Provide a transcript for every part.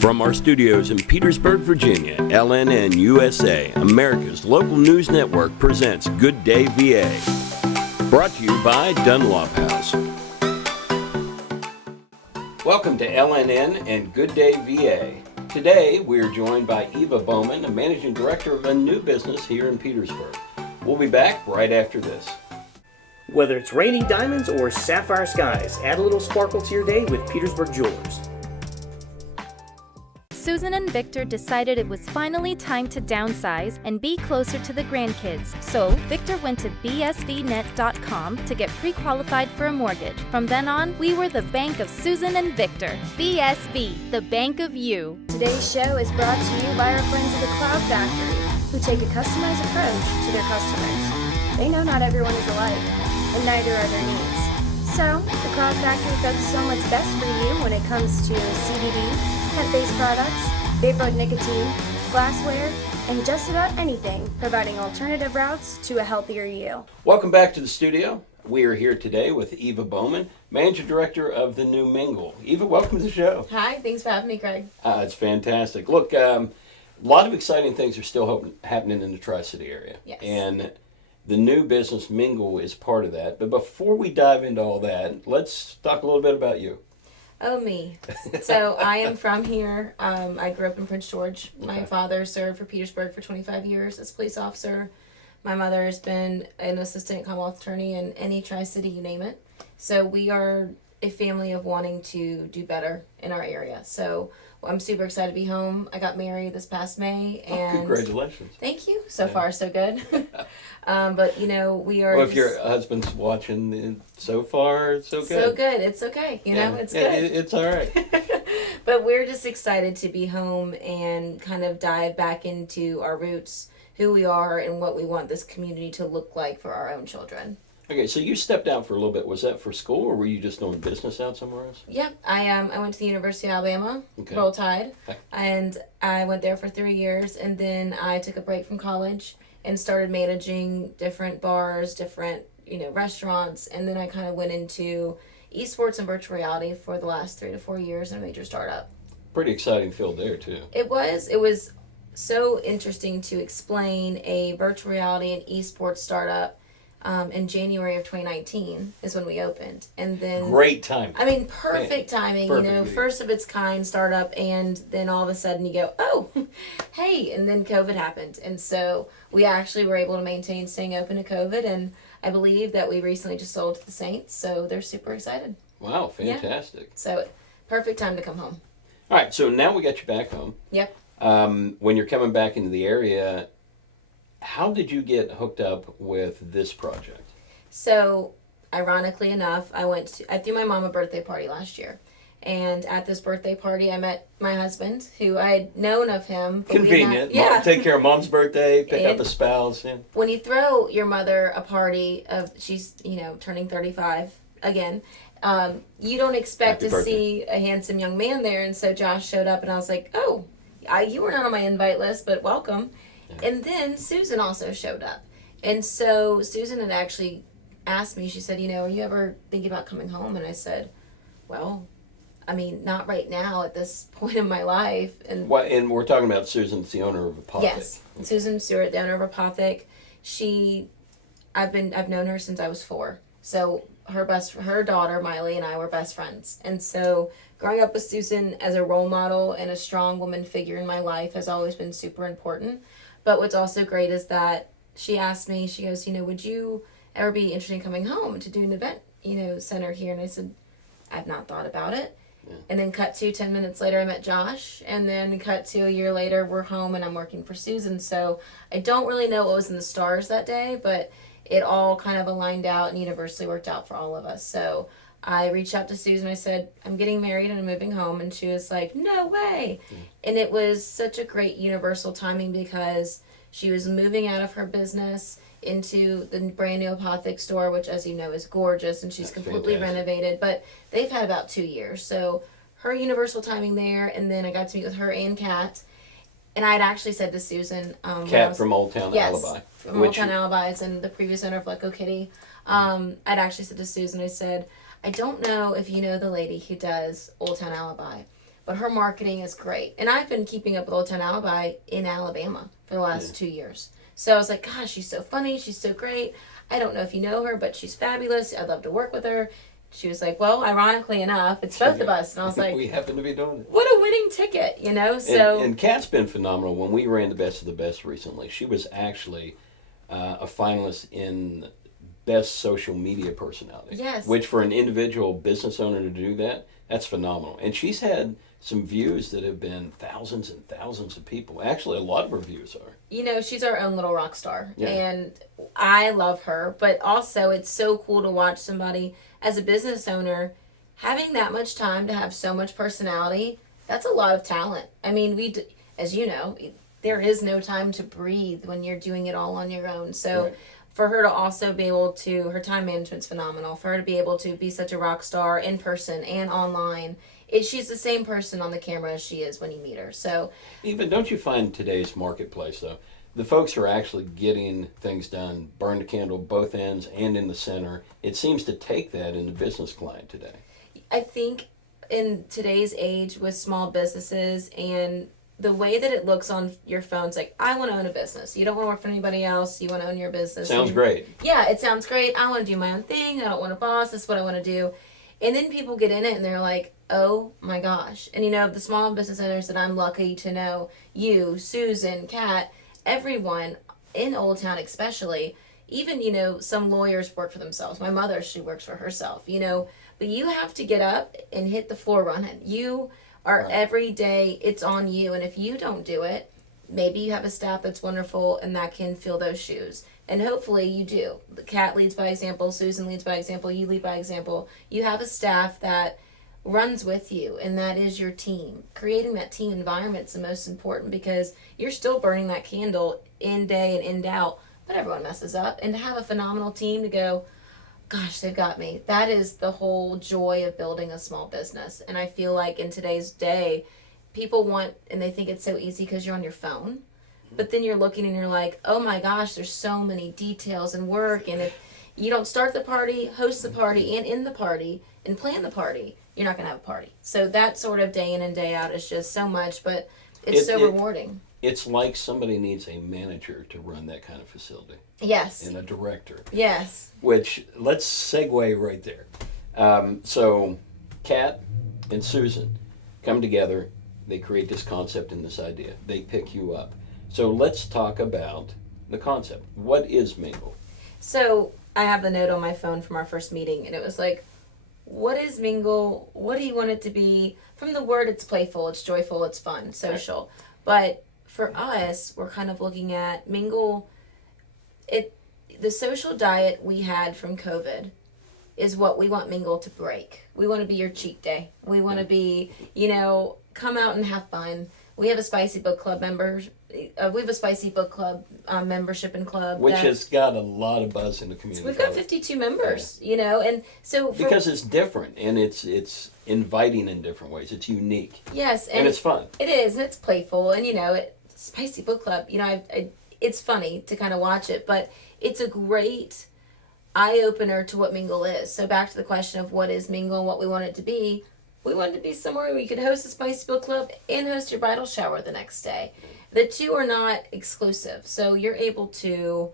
From our studios in Petersburg, Virginia, LNN USA, America's local news network presents Good Day VA. Brought to you by Dunlop House. Welcome to LNN and Good Day VA. Today we are joined by Eva Bowman, a managing director of a new business here in Petersburg. We'll be back right after this. Whether it's raining diamonds or sapphire skies, add a little sparkle to your day with Petersburg Jewelers. Susan and Victor decided it was finally time to downsize and be closer to the grandkids. So Victor went to bsvnet.com to get pre-qualified for a mortgage. From then on, we were the bank of Susan and Victor. BSV, the bank of you. Today's show is brought to you by our friends at the Cloud Factory, who take a customized approach to their customers. They know not everyone is alike, and neither are their needs. So, the Cloud Factory focuses on what's best for you when it comes to CBD, hemp-based products, vapor nicotine, glassware, and just about anything, providing alternative routes to a healthier you. Welcome back to the studio. We are here today with Eva Bowman, Manager Director of the new Mingle. Eva, welcome to the show. Hi, thanks for having me, Craig. It's fantastic. Look, a lot of exciting things are still happening in the Tri-City area. Yes. And the new business Mingle is part of that. But before we dive into all that, let's talk a little bit about you. Oh, me. So I am from here. I grew up in Prince George. Okay. My father served for Petersburg for 25 years as a police officer. My mother has been an assistant Commonwealth attorney in any Tri-City, you name it. So we are a family of wanting to do better in our area. So I'm super excited to be home. I got married this past May. And Congratulations. Thank you. So far, so good. But, you know, we are... Well, if your husband's watching, so far, it's so good. So good. It's okay. You know, it's good. It's all right. But we're just excited to be home and kind of dive back into our roots, who we are, and what we want this community to look like for our own children. Okay, so you stepped out for a little bit. Was that for school, or were you just doing business out somewhere else? Yeah, I went to the University of Alabama, Okay. Roll Tide, Okay. and I went there for 3 years, and then I took a break from college and started managing different bars, different, restaurants, and then I kind of went into esports and virtual reality for the last 3 to 4 years in a major startup. Pretty exciting field there, too. It was so interesting to explain a virtual reality and esports startup. In January of 2019 is when we opened, and then Great time. I mean, perfect timing. Perfect. First of its kind startup, and then all of a sudden you go, oh, hey, and then COVID happened, and so we actually were able to maintain staying open to COVID, and I believe that we recently just sold to the Saints, so they're super excited. Wow, fantastic. Yeah. So perfect time to come home. All right, so now we got you back home. Yep. When you're coming back into the area, how did you get hooked up with this project? So, ironically enough, I threw my mom a birthday party last year. And at this birthday party, I met my husband, who I had known of him. Convenient. Yeah. Take care of mom's birthday, pick up the spouse. Yeah. When you throw your mother a party she's, turning 35 again, you don't expect Happy to birthday. see a handsome young man there. And so Josh showed up, and I was like, oh, you were not on my invite list, but welcome. Yeah. And then Susan also showed up. And so Susan had actually asked me, she said, are you ever thinking about coming home? And I said, well, I mean, not right now at this point in my life. And we're talking about Susan, the owner of Apothic. Yes, Susan Stewart, the owner of Apothic. I've known her since I was 4. So her daughter Miley and I were best friends. And so growing up with Susan as a role model and a strong woman figure in my life has always been super important. But what's also great is that she asked me, she goes, would you ever be interested in coming home to do an event, center here? And I said, I've not thought about it. Yeah. And then cut to 10 minutes later, I met Josh. And then cut to a year later, we're home and I'm working for Susan. So I don't really know what was in the stars that day, but it all kind of aligned out and universally worked out for all of us. So I reached out to Susan. I said, I'm getting married and I'm moving home. And she was like, no way. And it was such a great universal timing because she was moving out of her business into the brand new Apothic store, which, as you know, is gorgeous. And she's completely renovated. But they've had about 2 years. So her universal timing there. And then I got to meet with her and Kat. And I had actually said to Susan... Kat from Old Town Alibi. From Old Town Alibis and the previous owner of Lecco Kitty. I'd actually said to Susan, I said, I don't know if you know the lady who does Old Town Alibi, but her marketing is great. And I've been keeping up with Old Town Alibi in Alabama for the last 2 years. So I was like, gosh, she's so funny. She's so great. I don't know if you know her, but she's fabulous. I'd love to work with her. She was like, well, ironically enough, it's both of us. And I was like, we happen to be doing it. What a winning ticket, you know? So And Kat's been phenomenal. When we ran the Best of the Best recently, she was actually a finalist in Best Social Media Personality. Yes. Which for an individual business owner to do that, that's phenomenal. And she's had some views that have been thousands and thousands of people. Actually, a lot of her views are. you know, she's our own little rock star. Yeah. And I love her. But also, it's so cool to watch somebody as a business owner having that much time to have so much personality. That's a lot of talent. I mean, as you know, there is no time to breathe when you're doing it all on your own. So Right. for her to also be able to, her time management's phenomenal. For her to be able to be such a rock star in person and online, she's the same person on the camera as she is when you meet her. So Even don't you find today's marketplace though, the folks are actually getting things done, burn the candle both ends and in the center. It seems to take that in the business client today. I think in today's age with small businesses and the way that it looks on your phone, it's like, I want to own a business. You don't want to work for anybody else. You want to own your business. Sounds great. Yeah, it sounds great. I want to do my own thing. I don't want a boss. This is what I want to do. And then people get in it and they're like, oh my gosh. And you know, the small business owners that I'm lucky to know, you, Susan, Kat, everyone in Old Town especially, even, you know, some lawyers work for themselves. My mother, she works for herself, you know, but you have to get up and hit the floor running. You are Right. every day, it's on you. And if you don't do it, maybe you have a staff that's wonderful and that can fill those shoes. And hopefully you do. The Kat leads by example, Susan leads by example, you lead by example. You have a staff that runs with you, and that is your team. Creating that team environment is the most important because you're still burning that candle in day and in out, but everyone messes up. And to have a phenomenal team to go, gosh, they've got me. That is the whole joy of building a small business. And I feel like in today's day, people want, and they think it's so easy because you're on your phone. But then you're looking and you're like, oh my gosh, there's so many details and work. And if you don't start the party, host the party, and end the party, and plan the party, you're not going to have a party. So that sort of day in and day out is just so much, but it's so rewarding. It's like somebody needs a manager to run that kind of facility. Yes. And a director. Yes. Which, let's segue right there. So, Kat and Susan come together. They create this concept and this idea. They pick you up. So let's talk about the concept. What is Mingle? So I have the note on my phone from our first meeting, and it was like, what is Mingle? What do you want it to be? From the word, it's playful, it's joyful, it's fun, social. Right. But for us, we're kind of looking at Mingle. The social diet we had from COVID is what we want Mingle to break. We want to be your cheat day. We want to be, you know, come out and have fun. We have a Spicy Book Club members. We have a Spicy Book Club membership and club. Which has got a lot of buzz in the community. We've got 52 members, you know, and so... because it's different, and it's inviting in different ways. It's unique. Yes. And it's fun. It is, and it's playful, and, you know, Spicy Book Club, you know, it's funny to kind of watch it, but it's a great eye-opener to what Mingle is. So back to the question of what is Mingle and what we want it to be. We want it to be somewhere where you could host a Spicy Book Club and host your bridal shower the next day. The two are not exclusive. So you're able to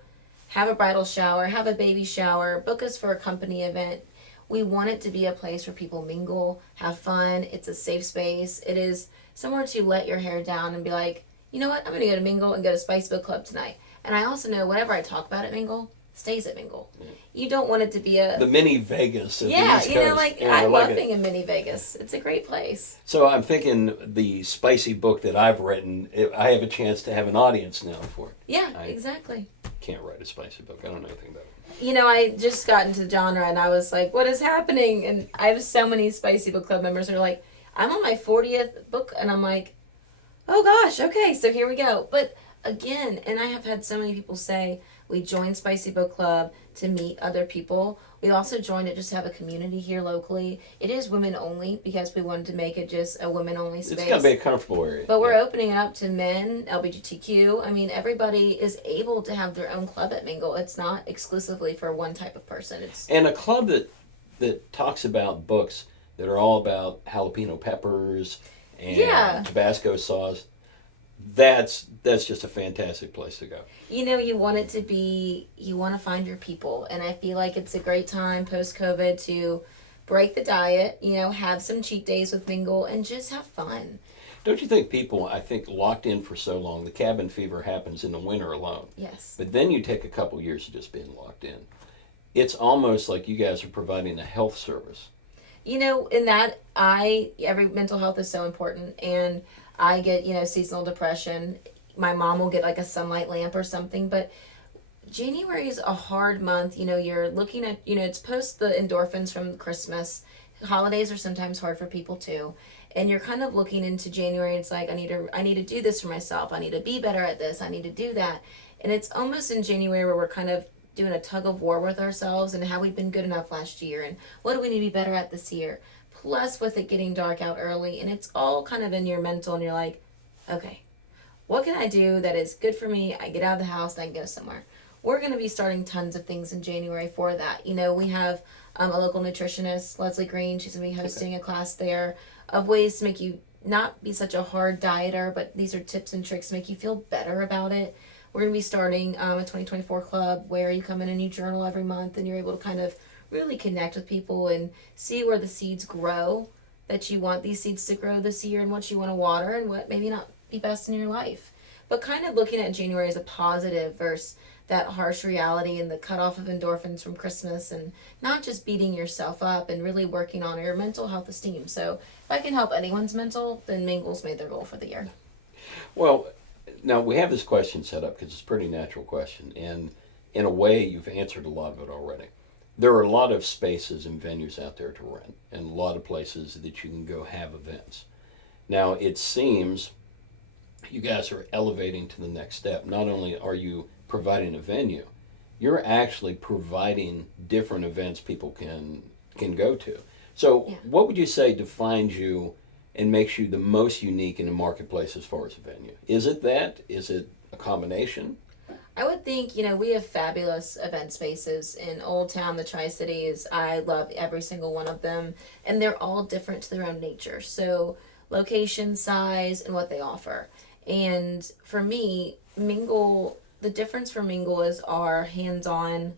have a bridal shower, have a baby shower, book us for a company event. We want it to be a place where people mingle, have fun. It's a safe space. It is somewhere to let your hair down and be like, you know what, I'm going to go to Mingle and go to Spicy Book Club tonight. And I also know whatever I talk about at Mingle stays at Mingle. You don't want it to be the mini Vegas of the East you know, Coast. like, Yeah, I love it. being in mini Vegas. It's a great place. So I'm thinking the spicy book that I've written, I have a chance to have an audience now for it. Yeah, I exactly. can't write a spicy book. I don't know anything about it. You know, I just got into the genre and I was like, what is happening? And I have so many Spicy Book Club members who are like, I'm on my 40th book. And I'm like, oh gosh, okay, so here we go. But again, and I have had so many people say, we joined Spicy Book Club to meet other people. We also joined it just to have a community here locally. It is women only because we wanted to make it just a women only space. It's got to be a comfortable area. But we're opening it up to men, LGBTQ. I mean, everybody is able to have their own club at Mingle. It's not exclusively for one type of person. And a club that talks about books that are all about jalapeno peppers and Yeah. Tabasco sauce. That's just a fantastic place to go. You know, you want it to be, you want to find your people. And I feel like it's a great time post-COVID to break the diet, you know, have some cheat days with Mingle and just have fun. Don't you think people, I think, locked in for so long, the cabin fever happens in the winter alone. Yes. But then you take a couple years of just being locked in. It's almost like you guys are providing a health service. You know, in that, every mental health is so important. And I get, you know, seasonal depression. My mom will get like a sunlight lamp or something. But January is a hard month. You know, you're looking at, you know, it's post the endorphins from Christmas. Holidays are sometimes hard for people too. And you're kind of looking into January. It's like, I need to do this for myself. I need to be better at this. I need to do that. And it's almost in January where we're kind of doing a tug of war with ourselves and how we've been good enough last year and what do we need to be better at this year. Plus with it getting dark out early and it's all kind of in your mental and you're like, okay, what can I do that is good for me? I get out of the house and I can go somewhere. We're going to be starting tons of things in January for that. You know, we have a local nutritionist, Leslie Green. She's going to be hosting a class there of ways to make you not be such a hard dieter, but these are tips and tricks to make you feel better about it. We're going to be starting a 2024 club where you come in and you journal every month and you're able to kind of really connect with people and see where the seeds grow, that you want these seeds to grow this year and what you want to water and what maybe not be best in your life. But kind of looking at January as a positive versus that harsh reality and the cutoff of endorphins from Christmas and not just beating yourself up and really working on your mental health esteem. So if I can help anyone's mental, then Mingle's made their goal for the year. Well, now we have this question set up because it's a pretty natural question. And in a way, you've answered a lot of it already. There are a lot of spaces and venues out there to rent and a lot of places that you can go have events. Now, it seems you guys are elevating to the next step. Not only are you providing a venue, you're actually providing different events people can go to. So what would you say defines you and makes you the most unique in the marketplace as far as a venue? Is it that? Is it a combination? I would think, you know, we have fabulous event spaces in Old Town, the Tri-Cities. I love every single one of them, and they're all different to their own nature. So location, size, and what they offer. And for me, Mingle, the difference for Mingle is our hands-on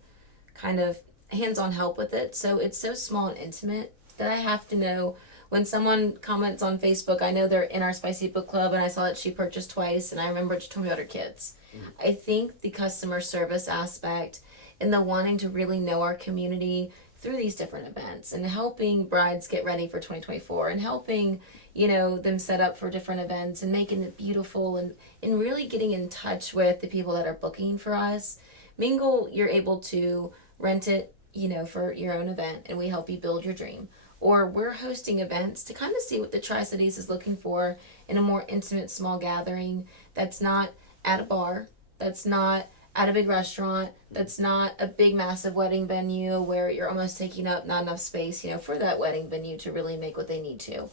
help with it. So it's so small and intimate that I have to know when someone comments on Facebook, I know they're in our Spicy Book Club and I saw that she purchased twice and I remember she told me about her kids. I think the customer service aspect and the wanting to really know our community through these different events and helping brides get ready for 2024 and helping, you know, them set up for different events and making it beautiful and really getting in touch with the people that are booking for us. Mingle, you're able to rent it, you know, for your own event and we help you build your dream. Or we're hosting events to kind of see what the Tri-Cities is looking for in a more intimate, small gathering that's not at a bar, that's not at a big restaurant, that's not a big, massive wedding venue where you're almost taking up not enough space, you know, for that wedding venue to really make what they need to.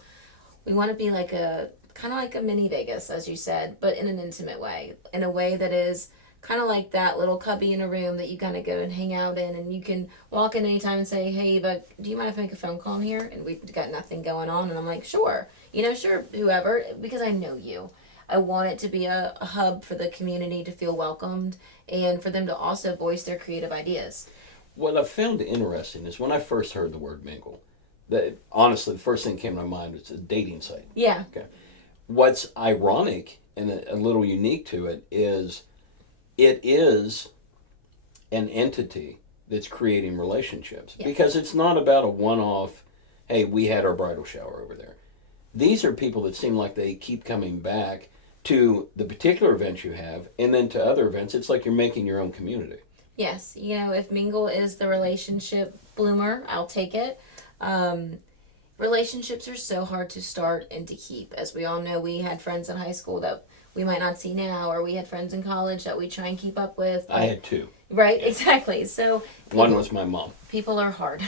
We want to be like kind of like a mini Vegas, as you said, but in an intimate way, in a way that is kind of like that little cubby in a room that you kind of go and hang out in, and you can walk in anytime and say, hey, but do you mind if I make a phone call here? And we've got nothing going on. And I'm like, sure, you know, sure, whoever, because I know you. I want it to be a hub for the community to feel welcomed and for them to also voice their creative ideas. What I found interesting is when I first heard the word Mingle, that honestly, the first thing that came to my mind was a dating site. Yeah. Okay. What's ironic and a little unique to it is an entity that's creating relationships. Yeah. Because it's not about a one-off, hey, we had our bridal shower over there. These are people that seem like they keep coming back to the particular events you have, and then to other events. It's like you're making your own community. Yes, you know, if Mingle is the relationship bloomer, I'll take it. Relationships are so hard to start and to keep. As we all know, we had friends in high school that we might not see now, or we had friends in college that we try and keep up with. I had two. Right, exactly. So One was my mom. People are hard.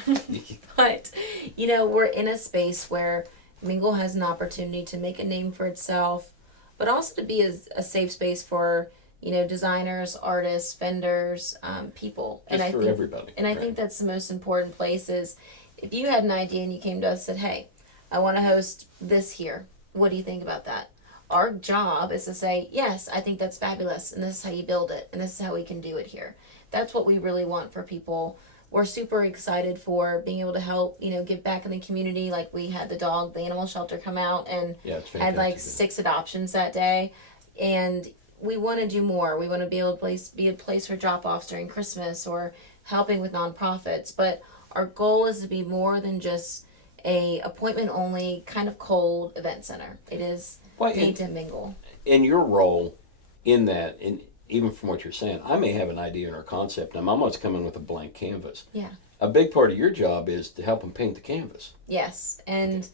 But, you know, we're in a space where Mingle has an opportunity to make a name for itself, but also to be a safe space for, you know, designers, artists, vendors, people. Just and for everybody. And I think that's the most important place is if you had an idea and you came to us and said, hey, I want to host this here. what do you think about that? Our job is to say, yes, I think that's fabulous, and this is how you build it, and this is how we can do it here. That's what we really want for people. We're super excited for being able to help, give back in the community. Like, we had the animal shelter come out and it's had like fantastic. 6 adoptions that day. And we want to do more. We want to be able to be a place for drop-offs during Christmas or helping with nonprofits. But our goal is to be more than just a appointment-only kind of cold event center. It is made to mingle. In your role in that, and even from what you're saying, I may have an idea or concept. I'm almost coming with a blank canvas. Yeah. A big part of your job is to help them paint the canvas. Yes, and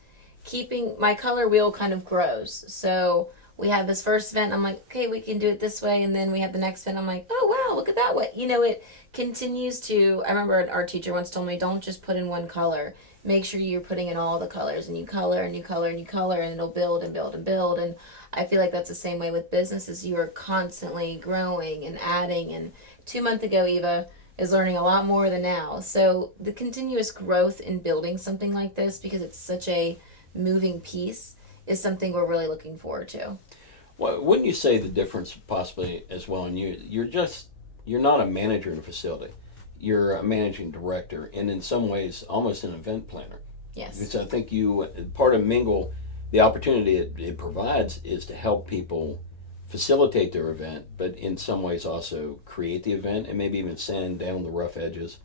keeping my color wheel kind of grows. So we have this first event, I'm like, okay, we can do it this way, and then we have the next event, I'm like, oh wow, look at that way. It continues to. I remember our teacher once told me, don't just put in one color. Make sure you're putting in all the colors, and you color and you color and you color, and it'll build and build and build. And I feel like that's the same way with businesses. You are constantly growing and adding. And 2 months ago, Eva is learning a lot more than now. So the continuous growth in building something like this, because it's such a moving piece, is something we're really looking forward to. Well, wouldn't you say the difference possibly as well? And you're not a manager in a facility. You're a managing director, and in some ways, almost an event planner. Yes. Because I think part of Mingle, the opportunity it provides is to help people facilitate their event, but in some ways also create the event and maybe even sand down the rough edges.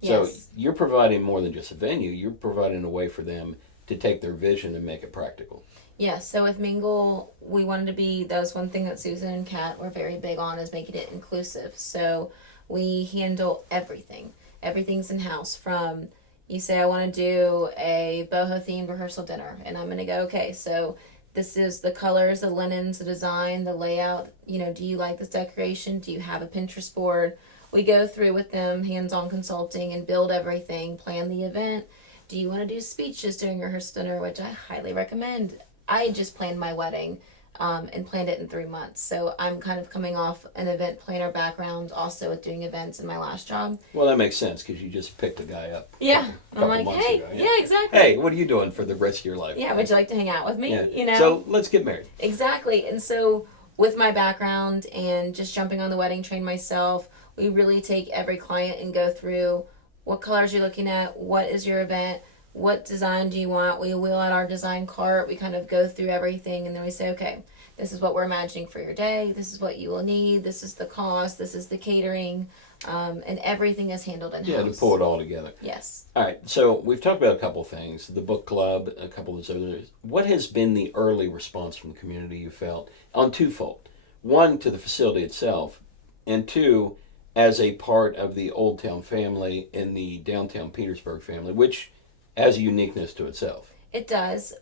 So Yes. you're providing more than just a venue. You're providing a way for them to take their vision and make it practical. Yeah, so with Mingle, we wanted to be, that was one thing that Susan and Kat were very big on, is making it inclusive. So we handle everything. Everything's in-house. From, you say, I want to do a boho themed rehearsal dinner, and I'm going to go, okay, so this is the colors, the linens, the design, the layout. Do you like this decoration? Do you have a Pinterest board? We go through with them, hands-on consulting, and build everything, plan the event. Do you want to do speeches during your rehearsal dinner, which I highly recommend. I just planned my wedding and planned it in 3 months. So I'm kind of coming off an event planner background, also with doing events in my last job. Well, that makes sense because you just picked a guy up. Yeah. I'm couple like, months hey, ago, yeah, exactly. Hey, what are you doing for the rest of your life? Yeah, would you like to hang out with me? Yeah. So let's get married. Exactly. And so with my background and just jumping on the wedding train myself, we really take every client and go through what colors you're looking at, what is your event, what design do you want. We wheel out our design cart, we kind of go through everything, and then we say, okay, this is what we're imagining for your day, this is what you will need, this is the cost, this is the catering, and everything is handled in-house. Yeah, to pull it all together. Yes. All right, so we've talked about a couple of things, the book club, a couple of those others. What has been the early response from the community you felt on twofold? One, to the facility itself, and two, as a part of the Old Town family and the downtown Petersburg family, which has a uniqueness to itself. It does.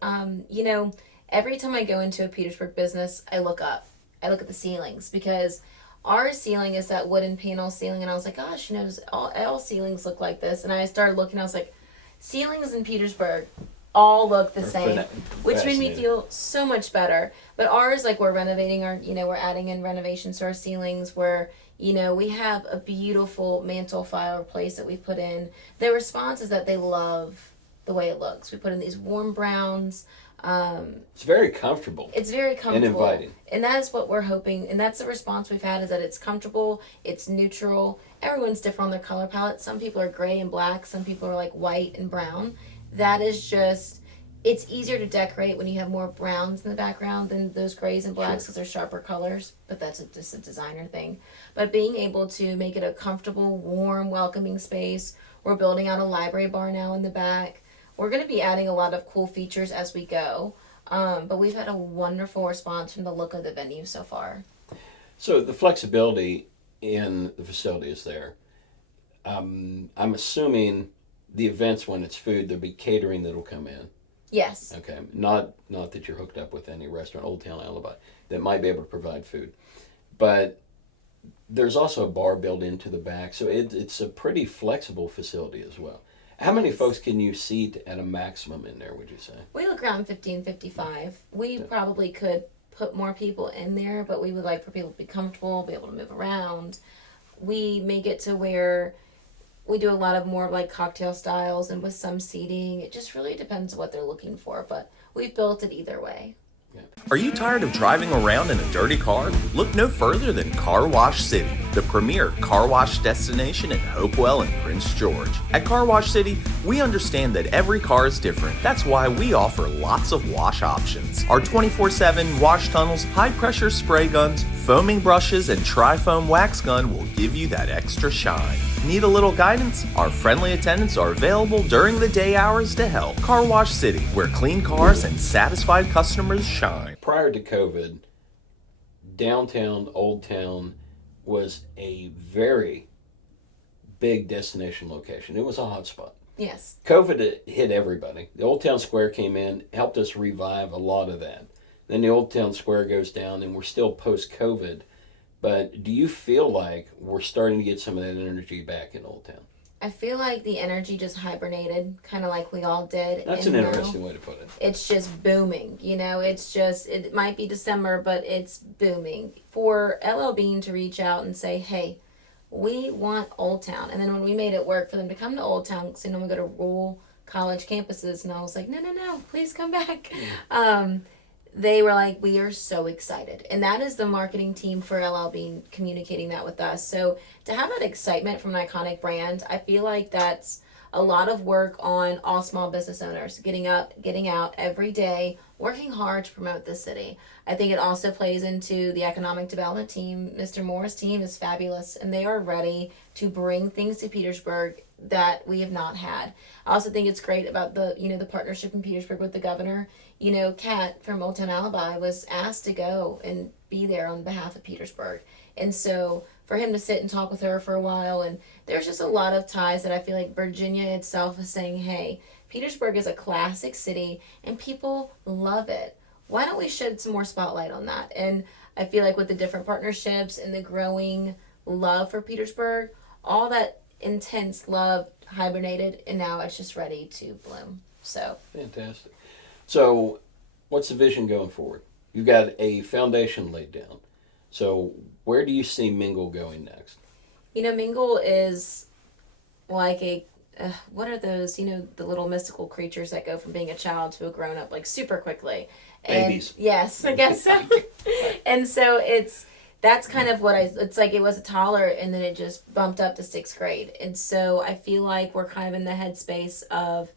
Every time I go into a Petersburg business, I look up. I look at the ceilings, because our ceiling is that wooden panel ceiling, and I was like, gosh, does all ceilings look like this? And I started looking, I was like, ceilings in Petersburg all look the same, which made me feel so much better. But ours, like, we're renovating we're adding in renovations to our ceilings where, we have a beautiful mantle fireplace that we've put in. The response is that they love the way it looks. We put in these warm browns. It's very comfortable. It's very comfortable. And inviting. And that is what we're hoping, and that's the response we've had, is that it's comfortable, it's neutral. Everyone's different on their color palette. Some people are gray and black, some people are like white and brown. That is just, it's easier to decorate when you have more browns in the background than those grays and blacks, because they're sharper colors, but that's just a designer thing. But being able to make it a comfortable, warm, welcoming space. We're building out a library bar now in the back. We're going to be adding a lot of cool features as we go, but we've had a wonderful response from the look of the venue so far. So the flexibility in the facility is there. I'm assuming the events, when it's food, there'll be catering that'll come in. Yes. Okay, not that you're hooked up with any restaurant, Old Town Alibi, that might be able to provide food. But there's also a bar built into the back, so it's a pretty flexible facility as well. How many folks can you seat at a maximum in there, would you say? We look around 50 55. We probably could put more people in there, but we would like for people to be comfortable, be able to move around. We make it to where we do a lot of more like cocktail styles and with some seating. It just really depends on what they're looking for, but we've built it either way. Are you tired of driving around in a dirty car? Look no further than Car Wash City, the premier car wash destination in Hopewell and Prince George. At Car Wash City, we understand that every car is different. That's why we offer lots of wash options. Our 24/7 wash tunnels, high-pressure spray guns, foaming brushes, and tri-foam wax gun will give you that extra shine. Need a little guidance? Our friendly attendants are available during the day hours to help. Car Wash City, where clean cars and satisfied customers shine. Prior to COVID, downtown, Old Town was a very big destination location. It was a hot spot. Yes. COVID hit everybody. The Old Town Square came in, helped us revive a lot of that. Then the Old Town Square goes down, and we're still post-COVID. But do you feel like we're starting to get some of that energy back in Old Town? I feel like the energy just hibernated, kind of like we all did. That's and an now interesting way to put it. It's just booming. It might be December, but it's booming. For LL Bean to reach out and say, hey, we want Old Town. And then when we made it work for them to come to Old Town, because we go to rural college campuses, and I was like, no, please come back. They were like, we are so excited. And that is the marketing team for LL Bean communicating that with us. So to have that excitement from an iconic brand, I feel like that's a lot of work on all small business owners, getting up, getting out every day, working hard to promote the city. I think it also plays into the economic development team. Mr. Moore's team is fabulous, and they are ready to bring things to Petersburg that we have not had. I also think it's great about the partnership in Petersburg with the governor. Kat from Old Town Alibi was asked to go and be there on behalf of Petersburg. And so for him to sit and talk with her for a while, and there's just a lot of ties that I feel like Virginia itself is saying, hey, Petersburg is a classic city and people love it. Why don't we shed some more spotlight on that? And I feel like with the different partnerships and the growing love for Petersburg, all that intense love hibernated, and now it's just ready to bloom. So fantastic. So what's the vision going forward? You've got a foundation laid down. So where do you see Mingle going next? Mingle is like what are those, the little mystical creatures that go from being a child to a grown-up, like super quickly. Babies. Yes, I guess so. And so that's kind of what it's like. It was a toddler, and then it just bumped up to 6th grade. And so I feel like we're kind of in the headspace of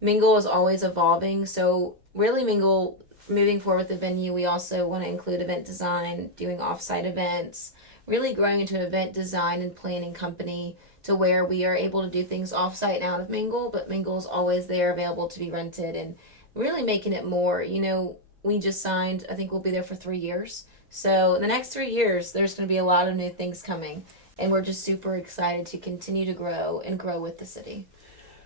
Mingle is always evolving. So really Mingle, moving forward with the venue, we also want to include event design, doing off-site events, really growing into an event design and planning company to where we are able to do things off-site and out of Mingle, but Mingle is always there available to be rented, and really making it more. We just signed, I think we'll be there for 3 years. So in the next 3 years, there's going to be a lot of new things coming, and we're just super excited to continue to grow and grow with the city.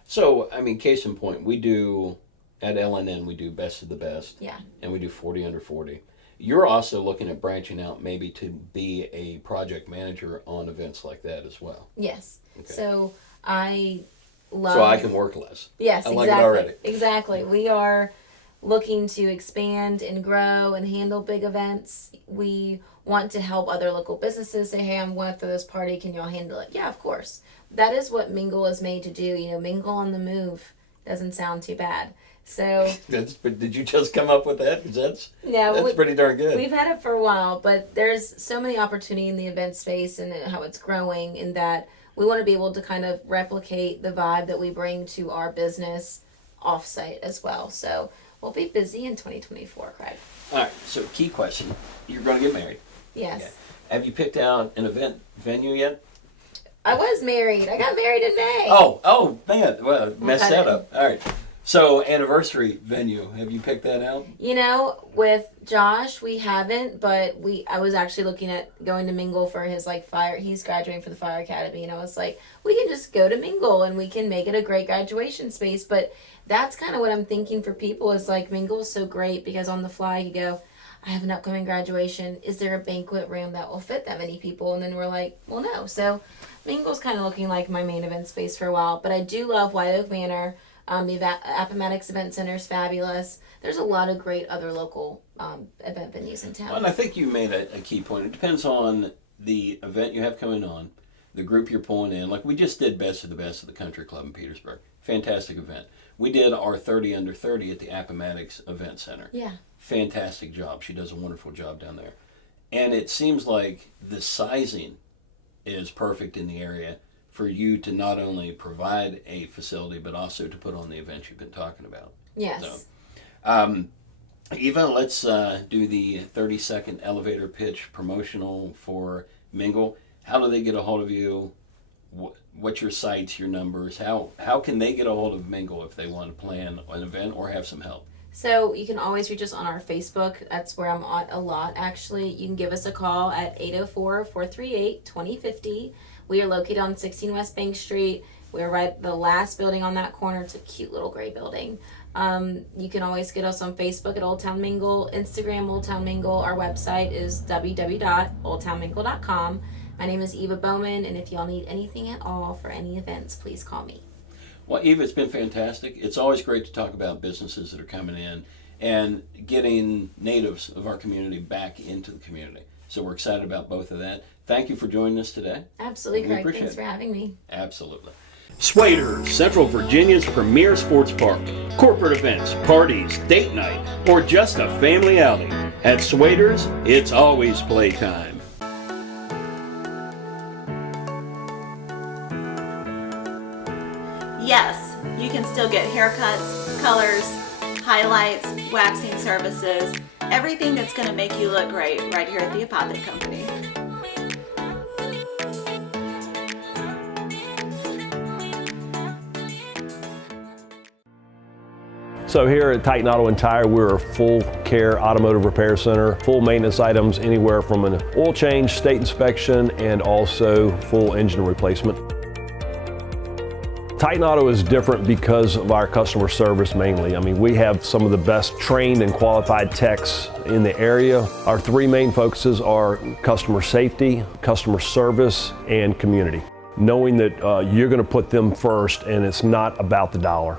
So, case in point, we do, at LNN, we do Best of the Best. Yeah. And we do 40 Under 40. You're also looking at branching out maybe to be a project manager on events like that as well. Yes. Okay. So I love... So I can work less. Yes, I exactly. like it already. Exactly. We are looking to expand and grow and handle big events. We want to help other local businesses say, hey, I'm going to throw this party. Can y'all handle it? Yeah, of course. That is what Mingle is made to do. Mingle on the move doesn't sound too bad. So But did you just come up with that? 'Cause that's pretty darn good. We've had it for a while, but there's so many opportunity in the event space and how it's growing, in that we want to be able to kind of replicate the vibe that we bring to our business offsite as well. So we'll be busy in 2024, Craig. All right, so key question. You're going to get married. Yes. Okay. Have you picked out an event venue yet? I was married. I got married in May. Oh, man. Well, messed that up. All right. So, anniversary venue. Have you picked that out? With Josh, we haven't, but I was actually looking at going to Mingle for his fire. He's graduating for the Fire Academy, and I was like, we can just go to Mingle and we can make it a great graduation space. But that's kind of what I'm thinking for people, is Mingle is so great because on the fly you go, I have an upcoming graduation. Is there a banquet room that will fit that many people? And then we're like, well, no. So Mingle's kind of looking like my main event space for a while. But I do love White Oak Manor. The Appomattox Event Center is fabulous. There's a lot of great other local event venues in town. Well, and I think you made a key point. It depends on the event you have coming on, the group you're pulling in. Like we just did Best of the Country Club in Petersburg. Fantastic event. We did our 30 under 30 at the Appomattox Event Center. Yeah. Fantastic job. She does a wonderful job down there. And it seems like the sizing is perfect in the area for you to not only provide a facility, but also to put on the events you've been talking about. Yes. So, Eva, let's do the 30-second elevator pitch promotional for Mingle. How do they get a hold of you? What's your sites, your numbers? How can they get a hold of Mingle if they want to plan an event or have some help? So you can always reach us on our Facebook. That's where I'm on a lot, actually. You can give us a call at 804-438-2050. We are located on 16 West Bank Street. We're right the last building on that corner. It's a cute little gray building. You can always get us on Facebook at Old Town Mingle, Instagram Old Town Mingle. Our website is www.oldtownmingle.com. My name is Eva Bowman, and if y'all need anything at all for any events, please call me. Well, Eva, it's been fantastic. It's always great to talk about businesses that are coming in and getting natives of our community back into the community. So we're excited about both of that. Thank you for joining us today. Absolutely, We Craig. appreciate Thanks it. for having me. Absolutely. Swaders, Central Virginia's premier sports park. Corporate events, parties, date night, or just a family outing. At Swaders, it's always playtime. Yes, you can still get haircuts, colors, highlights, waxing services, everything that's going to make you look great right here at the Apothic Company. So here at Titan Auto and Tire, we're a full care automotive repair center, full maintenance items anywhere from an oil change, state inspection, and also full engine replacement. Titan Auto is different because of our customer service mainly. I mean, we have some of the best trained and qualified techs in the area. Our three main focuses are customer safety, customer service, and community. Knowing that you're going to put them first and it's not about the dollar.